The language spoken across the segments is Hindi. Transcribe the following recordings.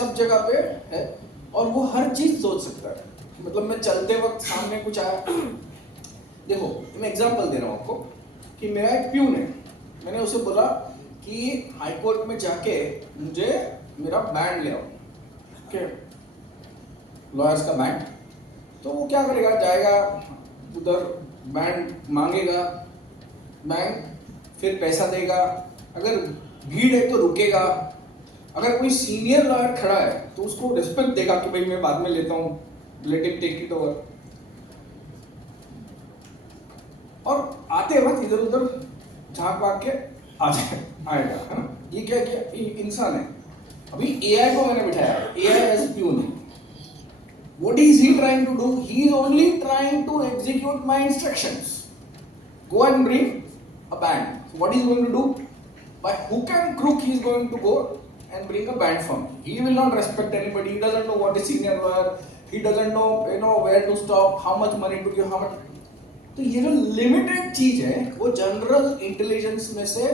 सब जगह पे है और वो हर चीज सोच सकता है। मतलब मैं चलते वक्त सामने कुछ आया, देखो मैं एग्जांपल दे रहा हूँ आपको कि मेरा एक प्यून है, मैंने उसे बोला कि हाई कोर्ट में जाके मुझे मेरा बैंड ले आओ, ओके, लॉयर्स का बैंड। तो वो क्या करेगा, जाएगा उधर बैंड मांगेगा, बैंक फिर पैसा देगा, अगर भीड़ है तो रुकेगा, अगर कोई सीनियर लॉयर खड़ा है तो उसको रिस्पेक्ट देगा कि भाई मैं बाद में लेता हूँ, let him take it over. और आते वक्त इधर उधर झांक वाक के आएगा, है ना। ये क्या किया, इंसान है। अभी एआई को मैंने बिठाया, AI as peon. What is he trying to do? He is only trying to execute my instructions. Go and bring a band. So what he is going to do? By hook and crook, he is going to go and bring a band for me. He will not respect anybody. He doesn't know what is senior lawyer. He doesn't know where to stop, how much money to give, how much. तो ये जो लिमिटेड चीज है वो जनरल इंटेलिजेंस में से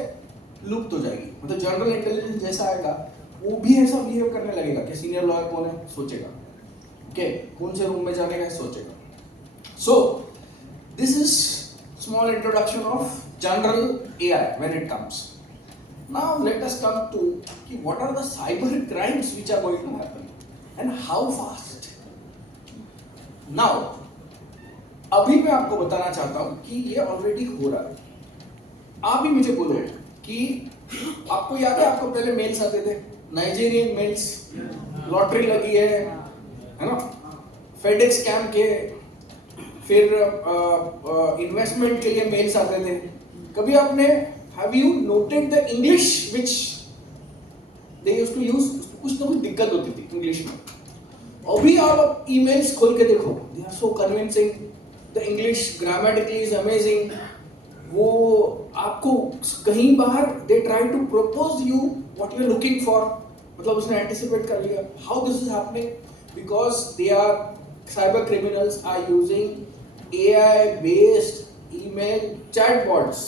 लुप्त हो जाएगी। मतलब जनरल इंटेलिजेंस जैसा आएगा वो भी ऐसा बिहेव करने लगेगा कि सीनियर लॉयर कौन है सोचेगा, ओके, कौन से रूम में जाने का सोचेगा। So this is small introduction of general AI when it comes. Now let us come to कि what are the cyber crimes which are going to happen and how fast. Now अभी मैं आपको बताना चाहता हूं कि ये ऑलरेडी हो रहा है। आप भी मुझे बोलो कि आपको याद है, आपको पहले मेल्स आते थे, नाइजीरियन मेल्स, लॉटरी लगी है ना, फेडेक्स स्कैम के, फिर इन्वेस्टमेंट के लिए मेल्स आते थे। कभी आपने have you noted the English which they used to use? कुछ ना कुछ दिक्कत होती थी इंग्लिश में। अभी आप ईमेल्स खोल के देखो, they are so convincing, the English grammatically is amazing. वो आपको कहीं बाहर they try to propose you what you are looking for, मतलब उसने एंटिसिपेट कर लिया। How this is happening? Because they are cyber criminals are using AI based email chatbots,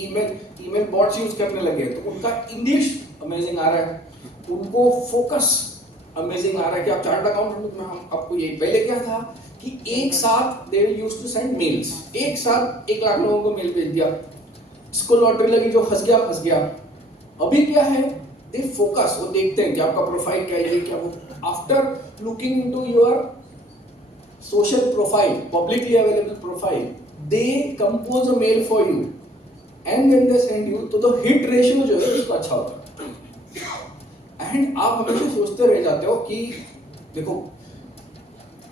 email bots use करने लगे। तो उनका इंग्लिश अमेजिंग आ रहा है, उनको फोकस अमेजिंग आ रहा है कि आप चार्टर्ड अकाउंटेंट में हम आपको ये पहले क्या था कि एक साथ they used to send mails, एक साथ 1 लाख लोगों को मेल भेज दिया, इसको लॉटरी लगी, जो फंस गया। अभी क्या है, दे फोकस, वो देखते हैं कि आपका प्रोफाइल क्या है, क्या वो। After looking into your social profile, publicly available profile, they compose a mail for you and when they send you, तो द हिट रेशियो जो है उसका अच्छा होता है। एंड आप हमेशा सोचते रह जाते हो कि देखो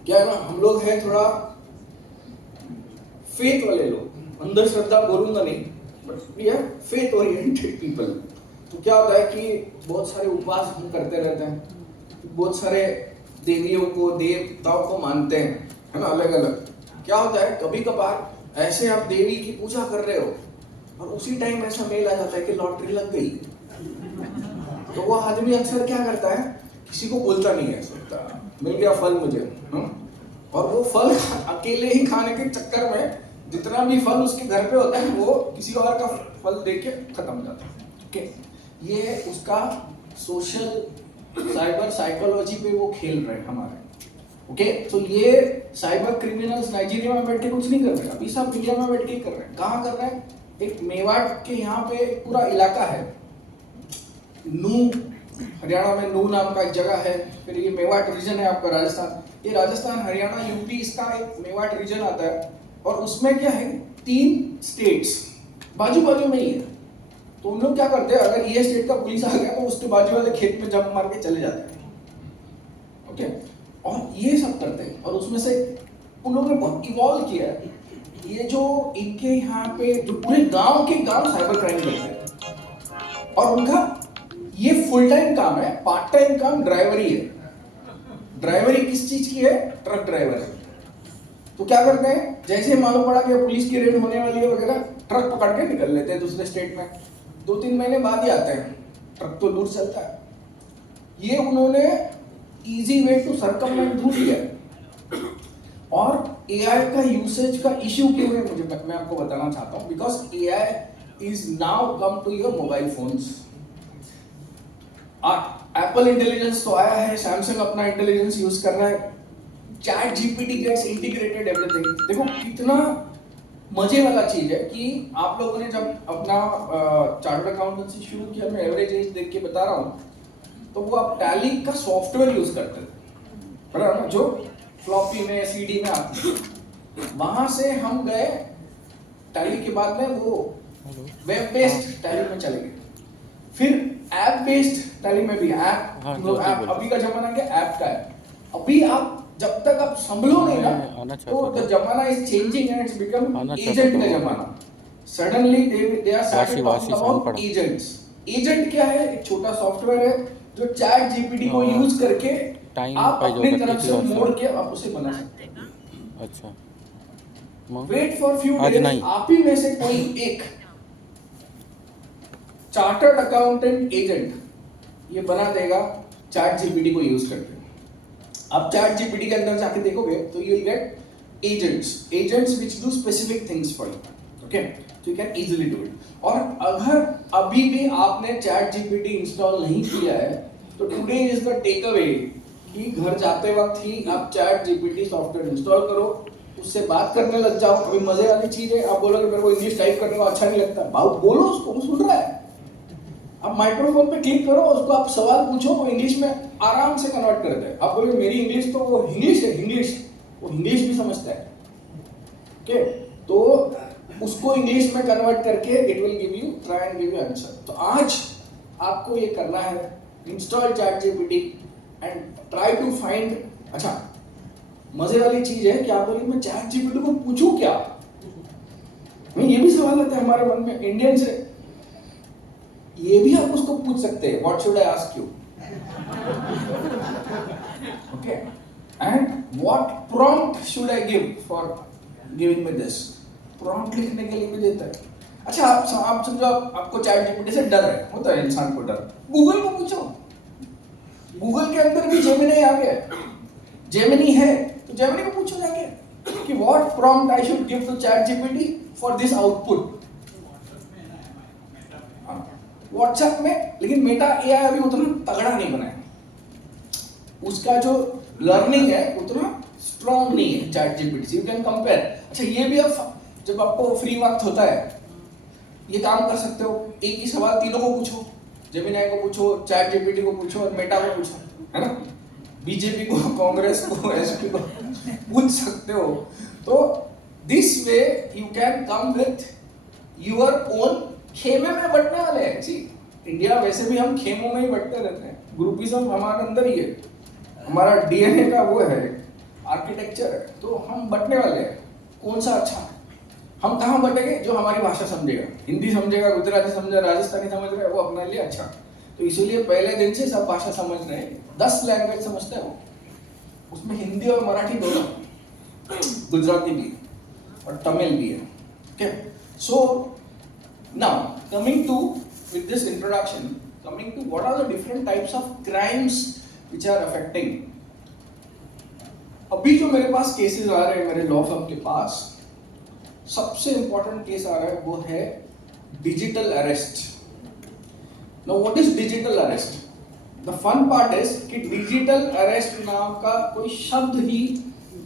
क्या है ना, हम लोग हैं थोड़ा फेथ वाले लोग, अंधश्रद्धा बोलूंगा नहीं, but we are faith oriented people. तो क्या होता है कि बहुत सारे उपवास हम करते रहते हैं, बहुत सारे देवियों को, देवताओं को मानते हैं, है ना, अलग अलग। क्या होता है, कभी कभार ऐसे आप देवी की पूजा कर रहे हो और उसी टाइम ऐसा मेल आ जाता है कि लॉटरी लग गई। तो वो आदमी अक्सर क्या करता है, किसी को बोलता नहीं है, सोचता मिल गया फल मुझे, और वो फल अकेले ही खाने के चक्कर में जितना भी फल उसके घर पे होता है वो किसी और का फल देके खत्म हो जाता है। ओके, ये उसका सोशल साइबर साइकोलॉजी पे वो खेल रहे हैं हमारे। ओके, तो ये साइबर क्रिमिनल्स नाइजीरिया में बैठ के कुछ नहीं कर रहे, अभी सब इंडिया में बैठ के कर रहे हैं। कहाँ कर रहे हैं? एक मेवाट के यहाँ पे पूरा इलाका है, नू, हरियाणा में नू नाम का एक जगह है। फिर ये मेवाट रीजन है आपका राजस्थान, ये राजस्थान हरियाणा यूपी इसका एक मेवाट रीजन आता है। और उसमें क्या है, 3 स्टेट्स बाजू बाजू में ही है। तो उन लोग क्या करते हैं, अगर ये स्टेट का पुलिस आ गया तो उसके बाजू वाले खेत में जंप मार के चले जाते हैं। ओके, और ये सब करते हैं। और उसमें से उन लोगों ने बहुत इवॉल्व किया है। ये जो इनके यहाँ पे जो पूरे गांव के गांव साइबर क्राइम करते हैं, और उनका ये फुल टाइम काम है, पार्ट टाइम काम ड्राइवरी है। ड्राइवरी किस चीज की है? ट्रक ड्राइवर है। तो क्या करते हैं, जैसे मालूम पड़ा कि पुलिस की रेड होने वाली है वगैरह, ट्रक पकड़ के निकल लेते हैं दूसरे स्टेट में। 2-3 महीने बाद ही आते हैं, ट्रक तो दूर चलता है। ये उन्होंने इजी वे टू सर्कमवेंट ढूंढ लिया। और एआई का यूसेज का इश्यू क्यों है, मैं आपको बताना चाहता हूँ। Because AI is now come to your mobile phones. Apple Intelligence तो आया है, सैमसंग अपना इंटेलिजेंस यूज कर रहा है, chat GPT gets integrated everything. देखो कितना मजे वाला चीज है कि आप लोगों ने जब अपना चार्टर्ड अकाउंटेंसी शुरू किया, मैं एवरेज एज देख के बता रहा हूँ, तो वो आप टैली का सॉफ्टवेयर यूज करते थे, बराबर, जो फ्लॉपी में सीडी में आती है। वहां से हम गए टैली के बाद में वो वेब बेस्ड टैली में चले गए, फिर ऐप बेस्ड टैली में भी ऐप, ऐप अभी का जमाना क्या ऐप का है। अभी आप जब तक आप संभलो नहीं ना, तो द जमाना is changing and it's become agent का जमाना। Suddenly they are started talking about agents. Agent क्या है? एक छोटा सॉफ्टवेयर है जो चैट जीपीटी को यूज करके आप अपनी तरफ से मोड़ के आप उसे बना सकते हैं। अच्छा, वेट फॉर फ्यू डेज, आप ही में से कोई एक चार्टर्ड अकाउंटेंट एजेंट ये बना देगा चैट जीपीटी को यूज करके। आप चैट जीपीटी के अंदर जाके देखोगे तो you will get agents which do specific things for you, okay, so you can easily do it. और अगर अभी भी आपने चैट जीपीटी इंस्टॉल नहीं किया है, तो today is the take away कि घर जाते वक्त ही आप चैट जीपीटी सॉफ्टवेयर इंस्टॉल करो, उससे बात करने लग जाओ। अभी मजे वाली चीज है, आप बोलोगे मेरे को इंग्लिश टाइप करने को अच्छा नहीं लगता, भाव बोलो उसको, वो सुन रहा है। आप माइक्रोफोन पे क्लिक करो, उसको आप सवाल पूछो, वो इंग्लिश में आराम से कन्वर्ट कर दे। आप बोलोगे मेरी इंग्लिश तो वो इंग्लिश है, वो इंग्लिश भी समझता है, ओके, तो उसको इंग्लिश में कन्वर्ट करके it will give you, try and give you answer. तो आज आपको ये करना है, install chat GPT and try to find. अच्छा, मजे वाली चीज है कि आप बोलिए मैं चैट जीपीटी को पूछूं क्या? ये भी सवाल आता है हमारे मन में इंडियन से। ये भी आप उसको पूछ सकते हैं, what should I ask you, okay, and what prompt should I give for giving me this. Prompt लिखने के लिए भी देता है। अच्छा, आप समझो आपको चैट जीपीटी से डर है, होता है इंसान को डर, गूगल को पूछो। गूगल के अंदर भी जेमिनी आ गया, जेमिनी है तो जेमिनी को पूछो जाके कि what prompt I should give to chat GPT for this output. WhatsApp में, लेकिन मेटा एआई अभी उतना तगड़ा नहीं बना है, उसका जो लर्निंग है उतना स्ट्रॉन्ग नहीं है चैट जीपीटी से, यू कैन कंपेयर। अच्छा, ये भी आप जब आपको फ्री वक्त होता है ये काम कर सकते हो, एक ही सवाल तीनों को पूछो, जेमिनी को पूछो, चैट जीपीटी को पूछो और मेटा को पूछो, है ना, बीजेपी को, कांग्रेस को, एसपी को पूछ सकते हो। तो this way you can come with your own. खेमे में बंटने वाले हैं जी, इंडिया वैसे भी हम खेमों में ही बंटते रहते हैं, ग्रुपिज्म हमारे अंदर ही है, हमारा डीएनए का वो है, आर्किटेक्चर है, तो हम बंटने वाले हैं। कौन सा अच्छा है? हम कहाँ बटेंगे? जो हमारी भाषा समझेगा, हिंदी समझेगा, गुजराती समझेगा, राजस्थानी समझ रहा है, वो अपने लिए अच्छा। तो इसीलिए पहले दिन से सब भाषा समझ रहे हैं, 10 लैंग्वेज समझते हैं वो, उसमें हिंदी और मराठी दोनों, गुजराती भी और तमिल भी है, okay. So now coming to, with this introduction, coming to what are the different types of crimes which are affecting। अभी जो मेरे पास केसेस आ रहे हैं मेरे लॉ फर्म के पास, सबसे इंपॉर्टेंट केस आ रहा है वो है digital arrest. Now what is digital arrest? The fun part is कि डिजिटल अरेस्ट नाम का कोई शब्द ही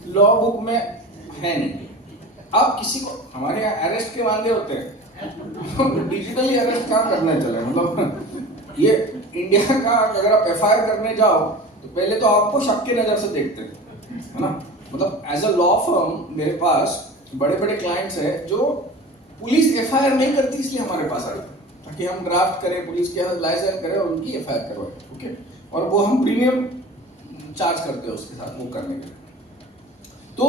लॉ बुक में है नहीं। आप किसी को, हमारे यहाँ अरेस्ट के वादे होते हैं, डिजिटली अरेस्ट क्या करने चले, मतलब ये इंडिया का अगर आप एफआईआर करने जाओ तो पहले तो आपको शक की नजर से देखते हैं, है ना। मतलब एज अ लॉ फर्म मेरे पास बड़े बड़े क्लाइंट्स हैं जो पुलिस एफआईआर नहीं करती इसलिए हमारे पास आए, ताकि हम ड्राफ्ट करें, पुलिस के लाइसेंस करें और उनकी एफआईआर करवाएं, ओके, और वो हम प्रीमियम चार्ज करते हैं उसके साथ वो करने के लिए। तो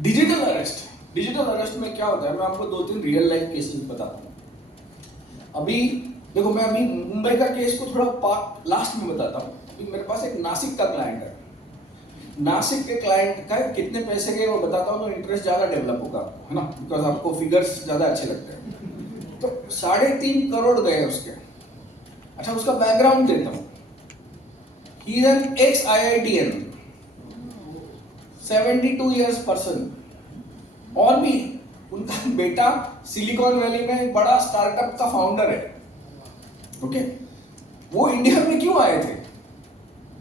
डिजिटल अरेस्ट में क्या होता है, मैं आपको 2-3 रियल लाइफ केसेस बताता हूँ। अभी देखो, मैं अभी मुंबई का केस को थोड़ा लास्ट में बताता हूँ। अभी मेरे पास एक नासिक का क्लाइंट है, नासिक के क्लाइंट का कितने पैसे गए वो बताता हूँ तो इंटरेस्ट ज्यादा डेवलप होगा, है ना, बिकॉज आपको फिगर्स ज्यादा अच्छे लगते हैं। तो 3.5 करोड़ गए उसके। अच्छा, उसका बैकग्राउंड देता हूँ। He is an x IITian, 72 years person, और भी उनका बेटा सिलिकॉन वैली में एक बड़ा स्टार्टअप का फाउंडर है, ओके। वो इंडिया में क्यों आए थे?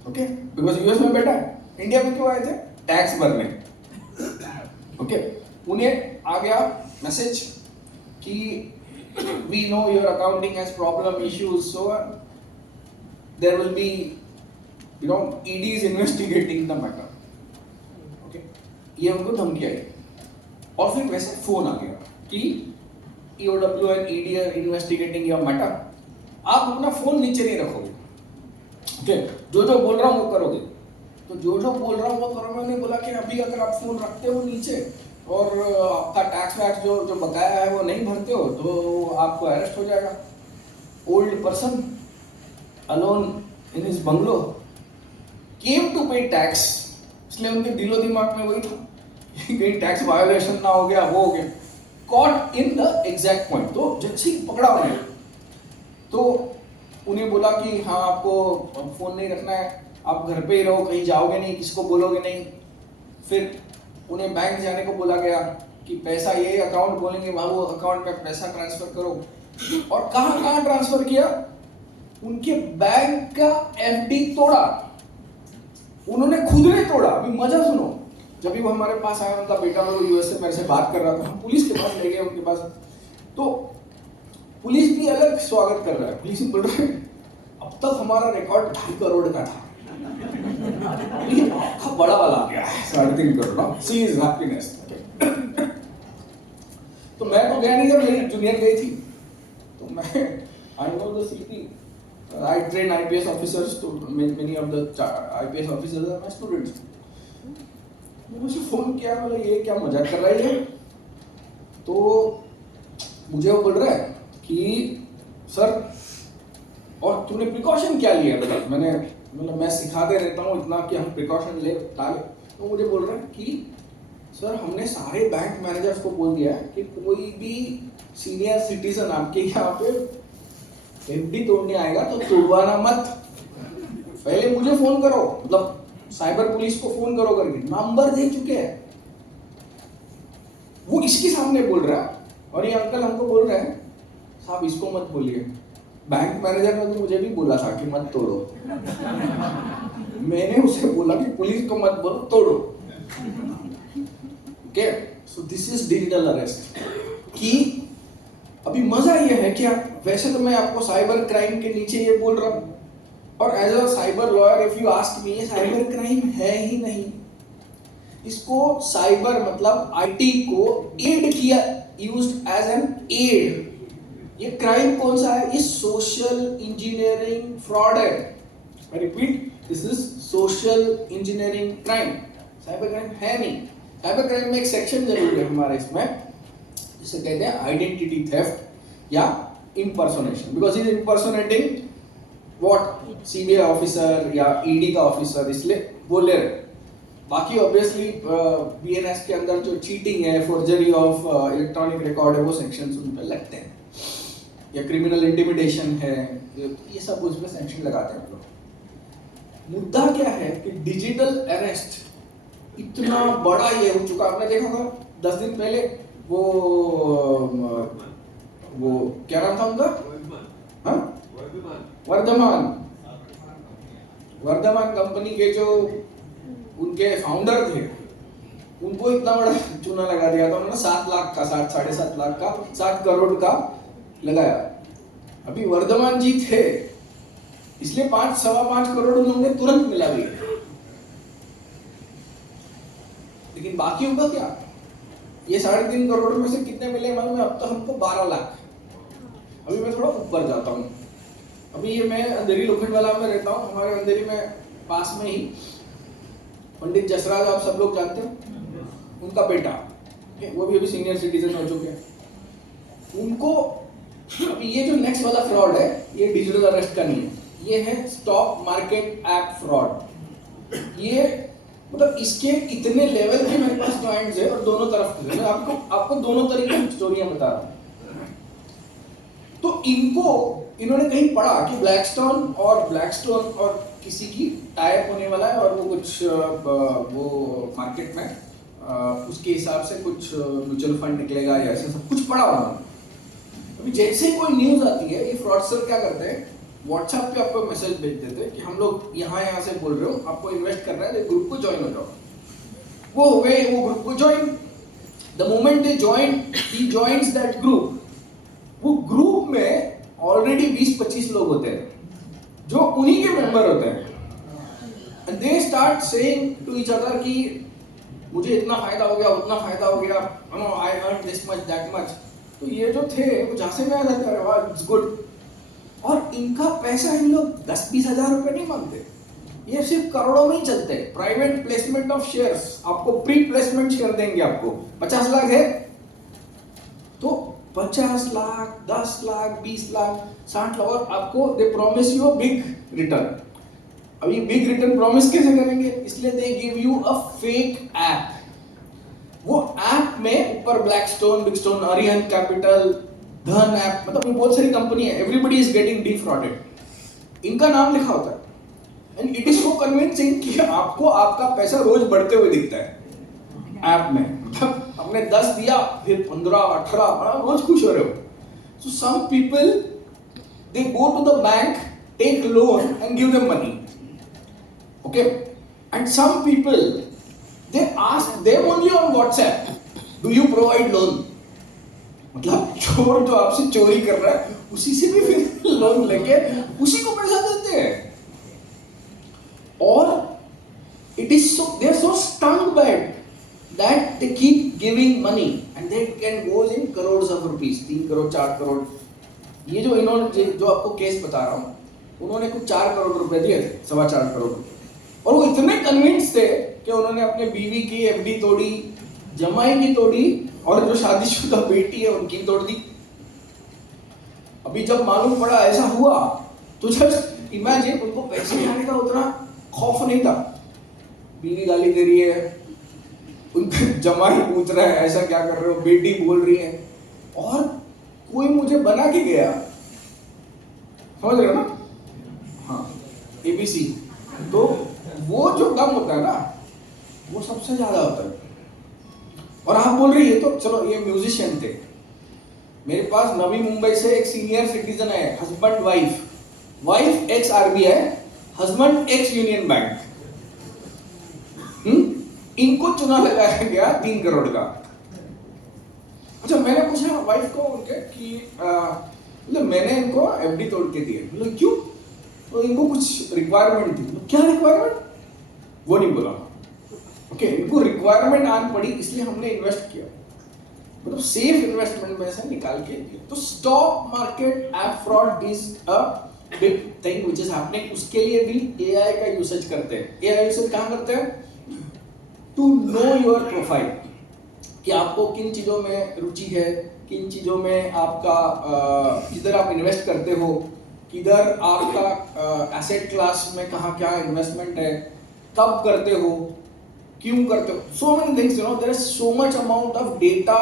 ओके, बिकॉज यूएस में बैठा है। इंडिया में क्यों आए थे? टैक्स भरने। ओके, उन्हें आ गया मैसेज कि we know your accounting has problem issues, so there will be ED is investigating the matter. Okay, ये उनको धमकी आई। और फिर वैसे फोन आ गया कि EOW and ED are investigating your matter। आप अपना फोन नीचे नहीं रखोगे। ओके, जो बोल रहा हूँ वो करोगे। तो जो बोल रहा हूँ वो करोगे। मैंने बोला कि अभी अगर आप फोन रखते हो नीचे और आपका टैक्स वैक्स जो बकाया है वो नहीं भरते हो तो आपको अरेस्ट हो जाएगा। Old person alone in his bungalow came to pay tax, इसलिए उनके दिलो दिमाग में वही था कहीं टैक्स वायोलेशन ना हो गया, वो हो गया। Caught in the exact point. तो जैसे ही पकड़ा उन्हें तो उन्हें बोला कि हाँ आपको फोन नहीं रखना है, आप घर पे ही रहो, कहीं जाओगे नहीं, किसको बोलोगे नहीं। फिर उन्हें बैंक जाने को बोला गया कि पैसा ये अकाउंट बोलेंगे वहाँ वो अकाउंट में पैसा ट्रांसफर करो। और कहाँ ट्रांसफर किया? उनके बैंक का FD तोड़ा, उन्होंने खुद ने तोड़ा। अभी मजा सुनो, जब भी वो हमारे पास आया उनका बेटा लोग US से मेरे से बात कर रहा था, हम पुलिस के पास ले गए उनके पास। तो पुलिस भी अलग स्वागत कर रहा है। पुलिस बोल रहे अब तक हमारा रिकॉर्ड 2.5 करोड़ का था, ये आपका बड़ा वाला आ गया है 3.5 करोड़ ना। सी इज हैप्पीनेस। तो मैं तो गया नहीं, जब मेरी जूनियर गई थी तो मैं I know the CP, I train IPS officers, to many of the IPS officers are my students। मुझे फोन किया, बोला ये क्या मजाक कर रहा है ये? तो मुझे वो बोल रहा है कि सर और तूने प्रिकॉशन क्या लिया? मतलब मैं सिखाते रहता हूँ इतना कि हम प्रिकॉशन ले डाले। तो मुझे बोल रहा है कि सर हमने सारे बैंक मैनेजर्स को बोल दिया है कि कोई भी सीनियर सिटीजन आपके यहाँ पे FD तोड़ने आएगा तो तोड़वाना मत, पहले मुझे फोन करो, मतलब साइबर पुलिस को फोन करो करके नंबर दे चुके हैं। वो इसके सामने बोल रहा है और ये अंकल हमको बोल रहे हैं साहब इसको मत बोलिए। बैंक मैनेजर ने तो मुझे भी बोला था कि मत तोड़ो। मैंने उसे बोला कि पुलिस को मत बोलो, तोड़ो। Okay, so this is digital arrest. कि अभी मजा ये है क्या, वैसे तो मैं आपको साइबर क्राइम के नीचे ये बोल रहा हूं, और as a cyber lawyer if you ask me, ये साइबर क्राइम है ही नहीं। इसको साइबर मतलब IT को एड किया, यूज्ड एज एन एड। ये क्राइम कौन सा है? ये सोशल इंजीनियरिंग फ्रॉड है। I repeat, this is social engineering crime. Cyber crime है नहीं। साइबर क्राइम में एक सेक्शन जरूर है हमारे इसमें, जिसे कहते हैं आइडेंटिटी थेफ्ट या impersonation, because is impersonating what CBI officer या ED का ऑफिसर, इसलिए बोले रहे। बाकी ऑब्वियसली BNS के अंदर जो चीटिंग है, फोर्जरी ऑफ इलेक्ट्रॉनिक रिकॉर्ड है, वो सेक्शंस उन पे लगते हैं, या क्रिमिनल इंटिमिडेशन है, ये सब उसमें सेक्शन लगाते हैं हम लोग। मुद्दा क्या है कि डिजिटल अरेस्ट इतना बड़ा ये हो चुका। आपने देखा होगा 10 दिन पहले वो क्या नाम था उनका? हाँ, वर्धमान कंपनी के जो उनके फाउंडर थे, उनको इतना बड़ा चूना लगा दिया था उन्होंने। 7 लाख का, 7.5 लाख का, 7 करोड़ का लगाया। अभी वर्धमान जी थे इसलिए 5-5.25 करोड़ उन्होंने तुरंत मिला भी। लेकिन बाकियों का क्या? ये 3.5 करोड़ में से कितने मिले मालूम है? अब तो हमको 12 लाख। अभी मैं थोड़ा ऊपर जाता हूँ। अभी ये मैं अंधेरी लोखंडवाला में रहता हूँ। हमारे अंधेरी में पास में ही पंडित जसराज, आप सब लोग जानते हैं, उनका बेटा, वो भी अभी सीनियर सिटीजन हो चुके हैं। उनको अभी ये जो नेक्स्ट वाला फ्रॉड है, ये डिजिटल अरेस्ट का नहीं है, ये है स्टॉक मार्केट ऐप फ्रॉड। ये मतलब इसके इतने लेवल के मेरे पास क्लाइंट्स है और दोनों तरफ के। मैं आपको दोनों तरीके की स्टोरियां बता रहा हूँ। तो इन्होंने कहीं पढ़ा कि ब्लैकस्टोन और किसी की टाइप होने वाला है, और वो कुछ वो मार्केट में उसके हिसाब से कुछ म्यूचुअल फंड निकलेगा या ऐसा सब कुछ पढ़ा हुआ। अभी जैसे ही कोई न्यूज आती है, ये फ्रॉडस्टर क्या करते हैं, व्हाट्सएप पे आपको मैसेज भेज देते कि हम लोग यहाँ से बोल रहे हो, आपको इन्वेस्ट करना है, ग्रुप को ज्वाइन हो जाओ। वो हो गए, वो ग्रुप को join. The moment they join, he joins that group. वो ग्रुप में ऑलरेडी 20-25 लोग होते हैं जो उन्हीं के मेंबर होते हैं, and they start saying to each other कि मुझे इतना फायदा हो गया, उतना फायदा हो गया, no I earn this much that much. तो ये जो थे वो जहाँ से मैं आया था, वाह इट्स गुड। और इनका पैसा इन लोग 10-20 हजार रुपए नहीं मांगते, ये सिर्फ करोड़ों में ही चलते हैं। प्राइवेट प्लेसमेंट ऑफ शेयर्स, आपको प्री प्लेसमेंट शेयर देंगे, आपको 50 लाख है तो 50 लाख, 10 लाख, 20 लाख, 60 लाख, और आपको they promise you a big return. अभी बिग रिटर्न प्रॉमिस कैसे करेंगे? इसलिए they give you a fake app. वो ऐप में ऊपर Blackstone, Bigstone, Arihant capital, Dhan app, मतलब ये बहुत सारी कंपनी है, एवरीबडी इज गेटिंग डिफ्रॉडेड, इनका नाम लिखा होता है। And it is so convincing कि आपको आपका पैसा रोज बढ़ते हुए दिखता है ऐप में। मतलब आपने 10 दिया, फिर 15, 18, रोज खुश हो रहे हो। So some people they go to the bank, take loan and give them money, okay, and some people they ask them only on WhatsApp, do you provide loan? मतलब चोर जो आपसे चोरी कर रहा है उसी से भी फिर लोन लेके उसी को पैसा देते हैं। और it is so, they are so stung by it that they keep giving money and they can go in crores of rupees, 3 crore 4 crore. ये जो इन्होंने जो आपको केस बता रहा हूँ, उन्होंने कुछ 4 करोड़ रुपए दिए थे, 4.25 करोड़ रुपए, और वो इतने कन्विंस थे कि उन्होंने अपने बीवी की एफडी तोड़ी, जमाई की तोड़ी, और जो शादीशुदा बेटी है उनकी तोड़ दी। अभी जब मालूम पड़ा ऐसा हुआ तो जस्ट इमेजिन, उनको पैसे आने का उतना खौफ नहीं था। बीवी गाली दे रही है, उनका जमाई पूछ रहा है ऐसा क्या कर रहे हो, बेटी बोल रही है, और कोई मुझे बना के गया, समझ रहे हो ना? हाँ, एबीसी। तो वो जो गम होता है ना, वो सबसे ज्यादा होता है। और आप बोल रही है तो चलो, ये म्यूजिशियन थे, मेरे पास नवी मुंबई से एक सीनियर सिटीजन है, husband wife, wife x RBI, husband x union bank, इनको चुना लगाया गया 3 करोड़ का। अच्छा, मैंने पूछा वाइफ को उनके कि मतलब मैंने इनको एफडी तोड़ के दिए, मतलब क्यों? तो इनको कुछ रिक्वायरमेंट थी। क्या रिक्वायरमेंट? वो नहीं बोला। ओके, इनको रिक्वायरमेंट आन पड़ी, इसलिए हमने इन्वेस्ट किया, मतलब सेफ इन्वेस्टमेंट में से निकाल के दिया। तो stock market app fraud is a big thing which is happening. उसके लिए भी एआई का यूसेज करते हैं। एआई यूसेज कहाँ करते हैं? टू नो योर प्रोफाइल, कि आपको किन चीज़ों में रुचि है, किन चीज़ों में आपका किधर आप इन्वेस्ट करते हो, किधर आपका एसेट क्लास में कहाँ क्या इन्वेस्टमेंट है, कब करते हो, क्यों करते हो, so many things, you know, there is so much amount of data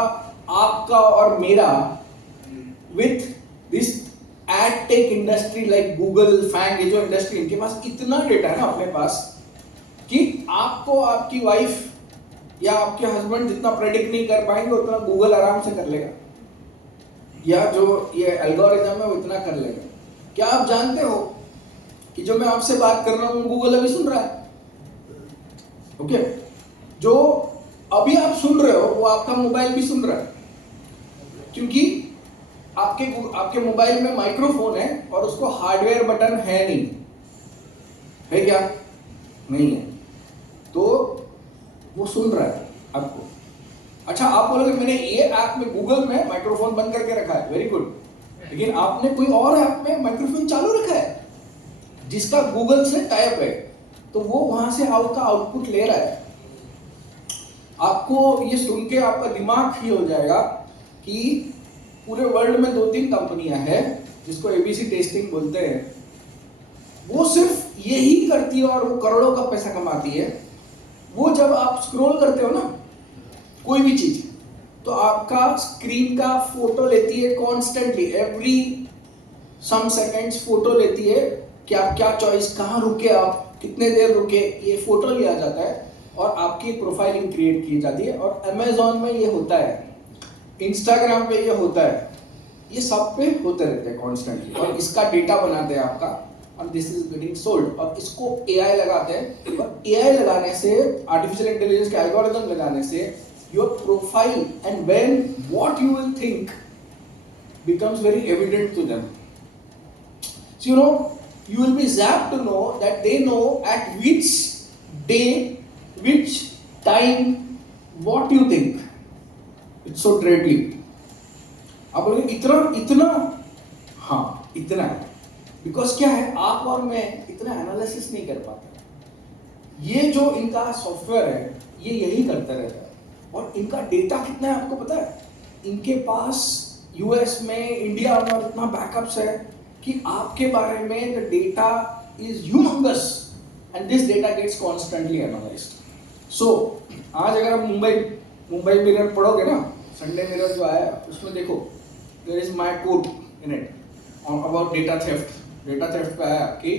आपका और मेरा with this ad tech industry like Google, FAANG, ये जो इंडस्ट्री, इनके पास इतना डेटा है ना अपने पास कि आपको आपकी वाइफ या आपके हस्बैंड जितना प्रेडिक्ट नहीं कर पाएंगे उतना गूगल आराम से कर लेगा, या जो ये एल्गोरिथम है वो इतना कर लेगा। क्या आप जानते हो कि जो मैं आपसे बात कर रहा हूँ गूगल अभी सुन रहा है? ओके, जो अभी आप सुन रहे हो वो आपका मोबाइल भी सुन रहा है, क्योंकि आपके मोबाइल में माइक्रोफोन है और उसको हार्डवेयर बटन है नहीं, है क्या? नहीं है, तो वो सुन रहा है आपको। अच्छा, आप बोलोगे मैंने ये ऐप में गूगल में माइक्रोफोन बंद करके रखा है, वेरी गुड, लेकिन आपने कोई और ऐप में माइक्रोफोन चालू रखा है जिसका गूगल से टाइप है, तो वो वहां से आपका आउटपुट ले रहा है। आपको ये सुन के आपका दिमाग ही हो जाएगा कि पूरे वर्ल्ड में 2-3 कंपनियां हैं जिसको एबीसी टेस्टिंग बोलते हैं, वो सिर्फ यही करती है और वो करोड़ों का पैसा कमाती है। वो जब आप स्क्रॉल करते हो ना कोई भी चीज, तो आपका स्क्रीन का फोटो लेती है constantly, every some seconds photo लेती है कि आप क्या चॉइस, कहाँ रुके, आप कितने देर रुके, ये फोटो लिया जाता है और आपकी प्रोफाइलिंग क्रिएट की जाती है। और अमेजोन में ये होता है, इंस्टाग्राम पे ये होता है, ये सब पे होते रहते हैं कॉन्स्टेंटली, और इसका डेटा बनाते हैं आपका, और दिस इज गेटिंग सोल्ड, और इसको एआई लगाते हैं, और एआई लगाने से, आर्टिफिशियल इंटेलिजेंस के एल्गोरिथम लगाने से, your profile and when what you will think becomes very evident to them. So you will be zapped to know that they know at which day, which time, what you think. It's so deadly. आप बोलेंगे इतना हाँ इतना है, बिकॉज क्या है, आप और मैं इतना एनालिसिस नहीं कर पाते। ये जो इनका सॉफ्टवेयर है ये यही करता रहता है, और इनका डेटा कितना है आपको पता है? इनके पास यूएस में, इंडिया में इतना बैकअप्स है कि आपके बारे में the data is humongous, and this data gets constantly analysed. सो आज अगर आप मुंबई मिरर पढ़ोगे ना, संडे मिरर जो आया उसमें देखो, there is my quote in it about data theft पे आया कि